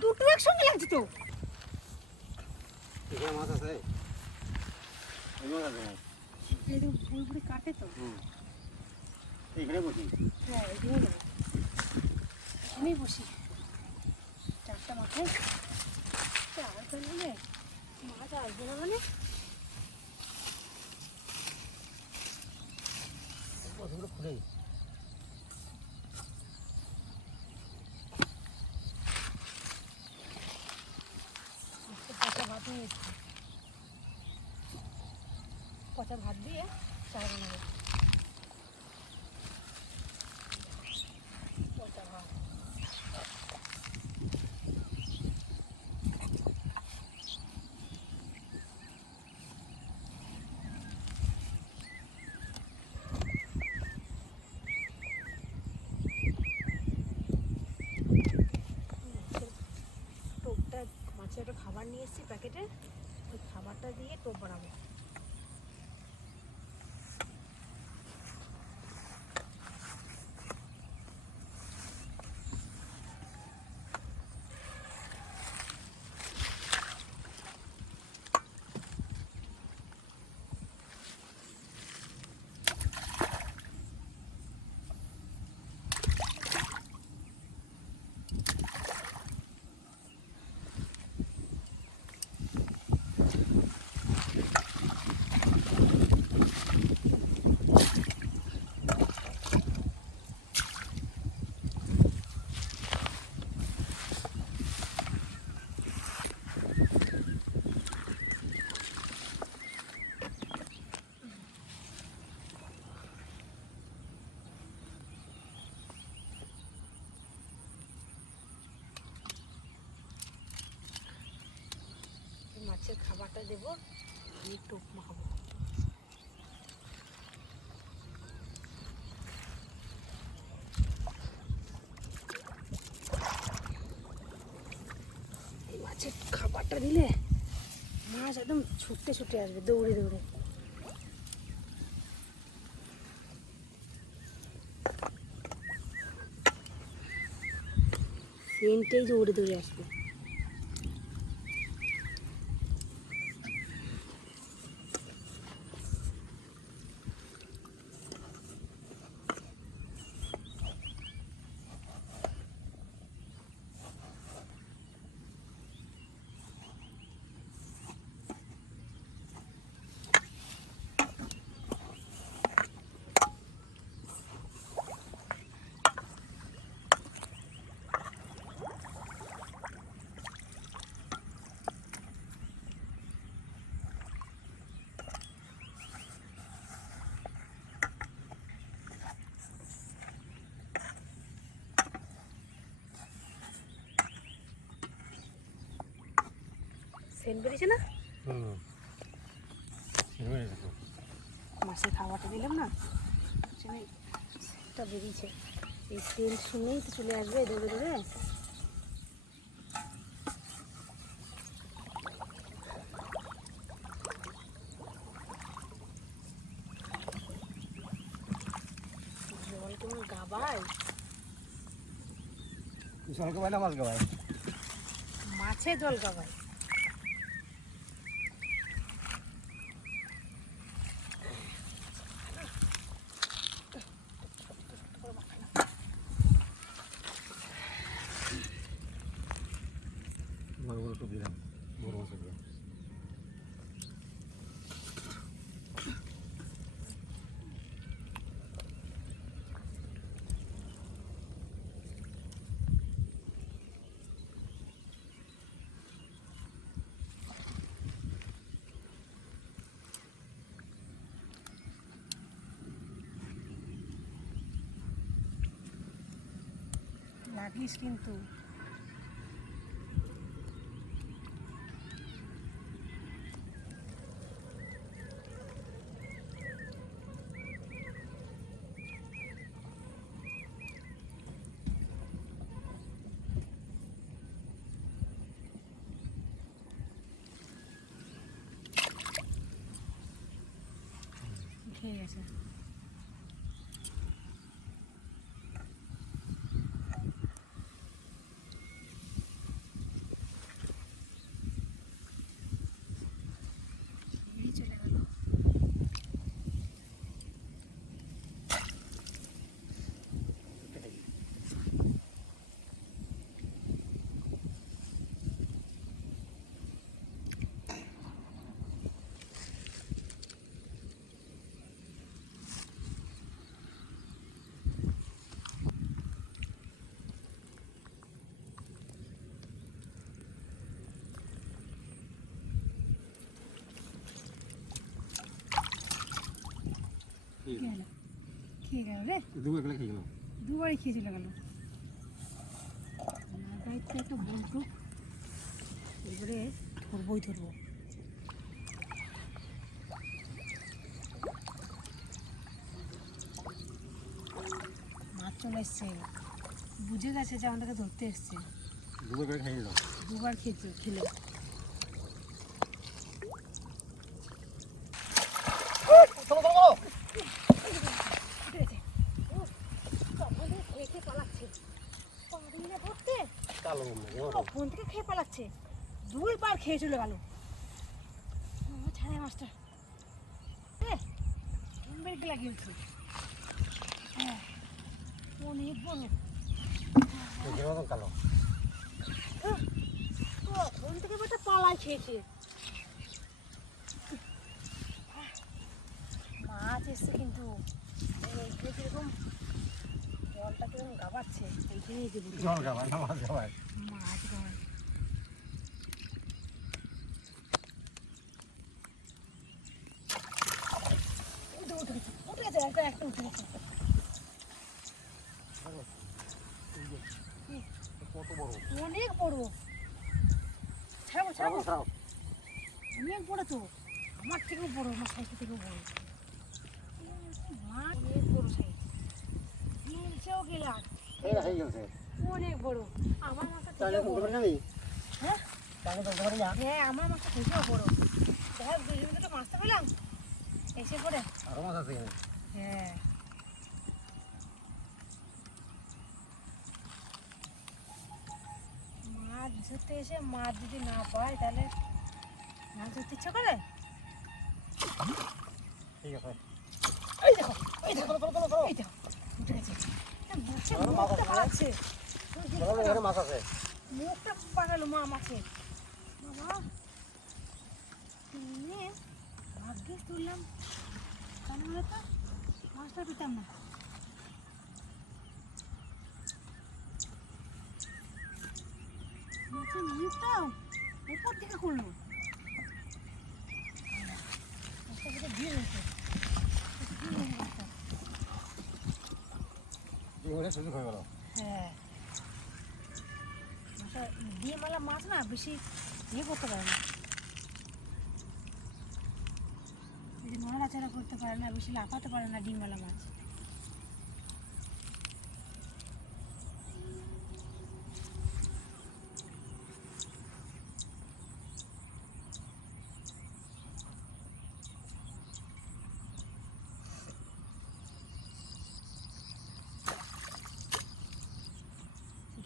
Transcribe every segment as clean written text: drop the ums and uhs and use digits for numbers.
দুটো একসঙ্গে লাগছে তো। মাছ আছে কাটে তো। এখানে বসি। হ্যাঁ এখানেই বসি। চারটা মাথায় চার নিলে মাছ আসবে না মানে। খুলে পচা ভাত দিয়ে চাল নেব। পচা ভাত টোপটা মাছের একটা খাবার নিয়ে এসেছি প্যাকেটে, ওই খাবারটা দিয়ে টোপ বানাবো। মাছের খাবারটা দেবো, আমি টোপ মাখাবো। এই মাছের খাবারটা দিলে মাছ একদম ছুটতে ছুটে আসবে, দৌড়ে দৌড়ে। সেন্টেই দৌড়ে দৌড়ে আসবে। সেন্ট বেরিয়েছে না? মাছের খাবারটা দিলাম না, সেন্টটা বেরিয়েছে। এই সেন্ট শুনেই তো চলে আসবে দৌড়ে দৌড়ে। জল কেমন গাবায়, জল গাবায় না মাছ গাবায়? মাছে জল গাবায়। বড় বড় টোপ দিলাম, বড় মাছ দিলাম। লাগিস কিন্তু। খেয়ে গেছে। এই চলে গেল। খেয়ে গেল রে, দুবার খেয়ে গেল। দুবারই খেয়ে চলে গেল। দায়িত্ব একটা বলতো, এবারে ধরবই ধরবো। মাছ চলে এসছে, বুঝে গেছে যে আমাদেরকে ধরতে এসছে। দুবার করে খেয়ে গেল। দুবার খেয়েছে, খেলে ফোন থেকে খেয়ে পালাচ্ছে। 2 বার খেয়ে চলে গেল। ছাড়ে মাছটা বেরকে লাগিয়েছে। হ্যাঁ, অনেক বড়। কালো ফোন থেকে বেটা পালাই খেয়েছে। মাছ এসছে কিন্তু কিরকম জলটা কিরকম গাবাচ্ছে, এইখানেই দেবো। জল খাবার না মাছ খাবার। মাছ গাবায়। উঠে গেছে, একটা উঠে গেছে। কত বড়, অনেক বড়। ছাড়বো ছাড়বো, ছাড়াও। অনেক বড় তো, আমার থেকেও বড়, আমার সাইজ থেকেও বড় মাছ। অনেক বড় সাইজ, গিলছেও গেলাম। এই হয়ে গেছে। অনেক বড়, আমার মাছটা তাহলে থেকেও বলতে বড়। পারি না আমি? হ্যাঁ তাহলে বলতে পারি না? হ্যাঁ, আমার মাছটা থেকেও বড়। দেখ, দুজন দুটো মাছটা পেলাম এসে পড়ে। আরো মাছ আছে এখানে। হ্যাঁ, মাছ ধরতে এসে মাছ যদি না পায় তাহলে মাছ ধরতে ইচ্ছা করে। ঠিক আছে। এই দেখো, এই দেখো, এই দেখো, উঠে গেছে। বুঝছে, আরো মাছ মুখটা আছে। বাড়াচ্ছে। বলো এখানে মাছ আছে। মুখটা বাড়ালো মা মাছের। বাবা, ভাগ্যিস তুললাম, তা নাহলে তো মাছটা পেতাম না। মাছের মুখটা উপর থেকে খুললো। মাছটা বোধহয় দিয়ে গেছে। এবারে সুযোগ হয়ে গেল। হ্যাঁ, মাছটা ডিমওয়ালা মাছ না বেশি ইয়ে করতে পারে না, বেশি নড়াচড়া করতে পারে না, বেশি লাফাতে পারে না ডিমওয়ালা মাছ।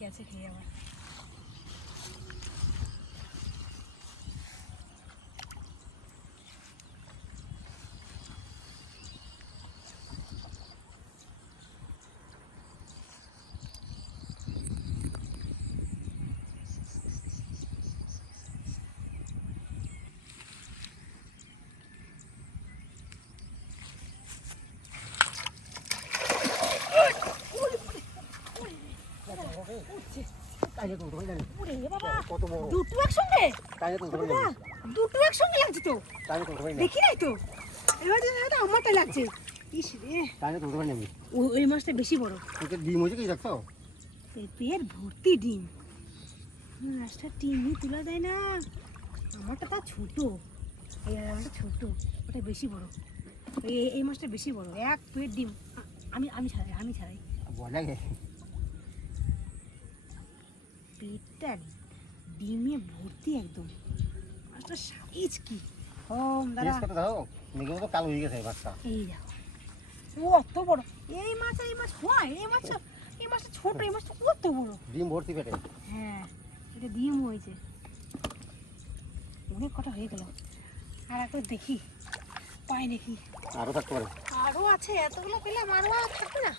গেছে খেয়ে আবার। তাইলে তো ধরে জানি। ওরে বাবা, কত বড়। দুটো একসঙ্গে, তাইলে তো ধরে বাবা, জানি। দুটো একসঙ্গে লাগছে তো। তাইলে তো ধরে না। দেখি নাই তো, এবার তো আমারটা লাগছে। ইস রে, তাইলে তো ধরে নেবি। ওই মাছটা বেশি বড়। তোকে ডিম হয়েছে কি দেখছো? এই পেট ভর্তি ডিম। মাছটা ডিমই তোলা যায় না। আমারটা তা ছোট, এই আমারটা ছোট, ওটা বেশি বড়। এই মাছটা বেশি বড়, এক পেট ডিম। আমি ছাড়াই। বলা গেছে। পেটটা ডিমে ভর্তি একদম। মাছটা সাইজ কি! ওম দাদা, টেস্ট করতে দাও। মেঘে মতো কালো হয়ে গেছে মাছটা। এই দেখো কত বড় এই মাছ হয় এই মাছটা ছোট এই মাছটা কত বড় ডিম ভর্তি পেটে। হ্যাঁ এটা ডিম হয়েছে অনেক কটা হয়ে গেল আর একবার দেখি পাই নাকি আরও থাকতে পারে। আরো আছে এতগুলো পেলাম আরো থাকবে না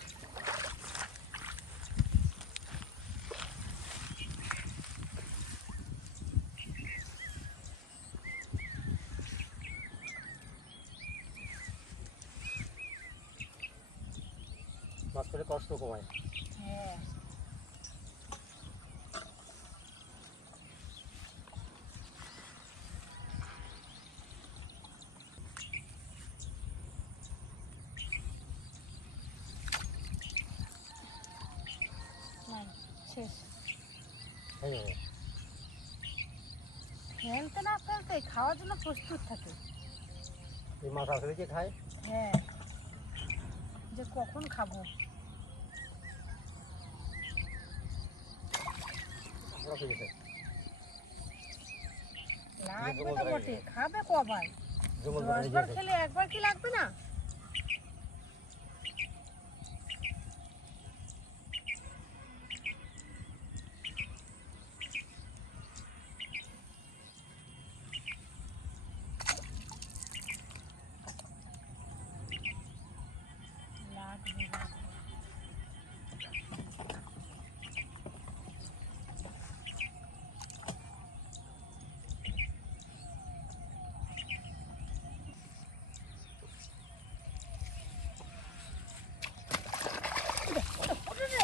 মাছ করে কষ্ট কমায়। হ্যাঁ শেষ হয়ে যাবে। ফেলতে না ফেলতে খাওয়ার জন্য প্রস্তুত থাকে এই মাছ আসলে কে খায়? হ্যাঁ যে কখন খাবো বড় হয়ে গেছে। লাগবে তো বটে খাবে কবার জঙ্গল 10 বার খেলে একবার কি লাগবে না লাগবে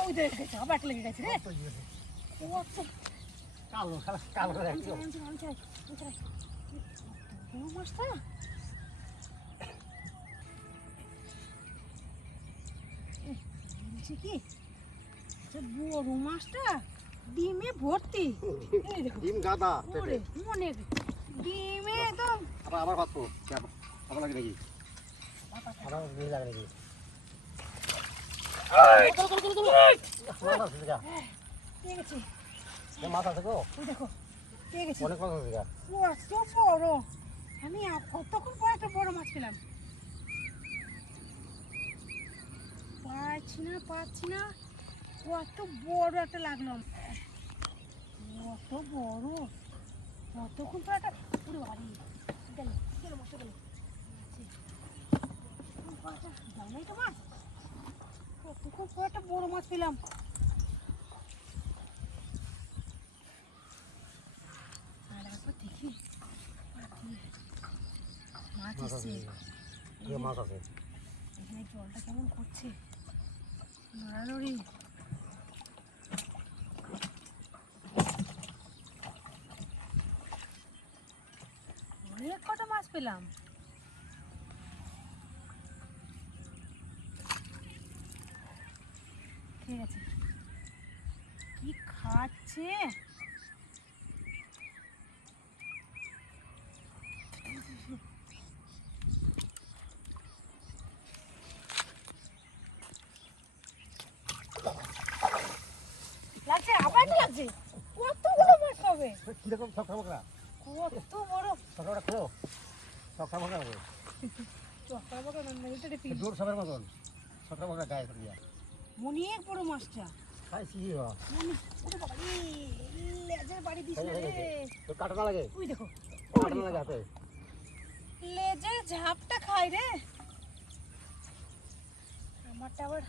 ওই দেখে গেছে আবার লেগে গেছে রে ও আচ্ছা কালো কালো করে একদম। বড় মাছটা বলছি কি বড় মাছটা ডিমে ভর্তি এই দেখো ডিম গাদা ওরে পেটে। অনেক ডিমে একদম আবার ভাত করো। আবার লাগে নাকি? আবার ডিম লাগে নাকি? মাছ আছে দেখা। পেয়ে গেছি মাছ আছে গো। ওই দেখো পেয়ে গেছি অনেক মাছ আছে দেখা। ও এত বড় আমি কতক্ষণ পর একটা বড় মাছ পেলাম পাচ্ছি না কত বড় একটা লাগলো কত বড় কতক্ষণ পর একটা পুরো বাড়ি গেল গেল মাছটা গেল জানাই তো মাছ কতক্ষণ পর একটা বড় মাছ পেলাম আর একবার দেখি মাছ মাছ আছে। এসছে মাছ আছে। এখানে জলটা কেমন করছে নড়ানড়ি অনেক কটা মাছ পেলাম ঠিক আছে কি খাচ্ছে লাগছে আবার লাগছে কতগুলো মাছ হবে কিরকম ছক্কা বকরা? কত বড় ছক্কাটা খেলো। ছক্কা বকরা হবে। চক্কর বড় না এটা রে জোর সবের মতন। ছক্কা বকরা গায়ে করিয়া। অনেক বড় মাছটা খাইছি কি বা? ওরে বাবা রে লেজের বাড়ি দিছে রে তো কাটা না লাগে? ওই দেখো কাটা না লাগে হাতে? লেজের ঝাপটা খাই রে আমারটা আবার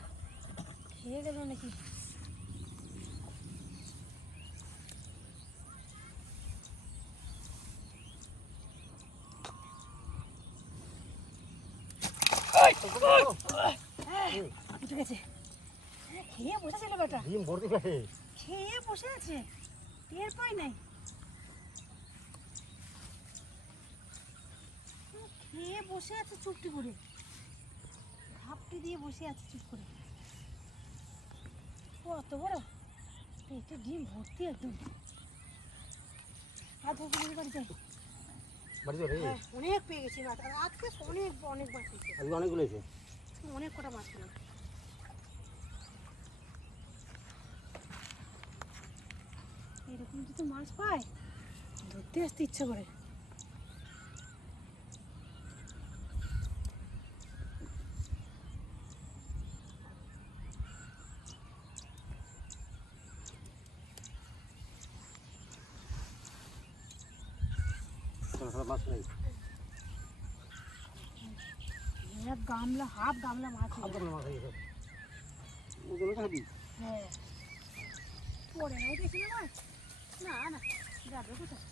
খেয়ে গেল নাকি উঠে গেছে খেয়ে বসেছিল বেটা ডিম ভর্তি পেটে। খেয়ে বসে আছে টের পাই নাই খেয়ে বসে আছে চুপটি করে ঘাপটি দিয়ে বসে আছে চুপ করে কত বড় পেটে ডিম ভর্তি একদম আর ধরে বাড়ি যাই বাড়ি যাবে? হ্যাঁ অনেক পেয়ে গেছি মাছ আর আজকে অনেক অনেক মাছ পেয়েছি আজকে অনেকগুলো হয়েছে। অনেক কটা মাছ পেলাম এরকম যদি মাছ পায় ধরতে আসতে ইচ্ছা করে মাছ নেই। এক গামলা হাফ গামলা মাছ হয়ে গেছে। মাছ হয়ে গেছে। ওগুলো খাবি? হ্যাঁ পড়ে নাই বেশি না মাছ না না যাবে কোথায়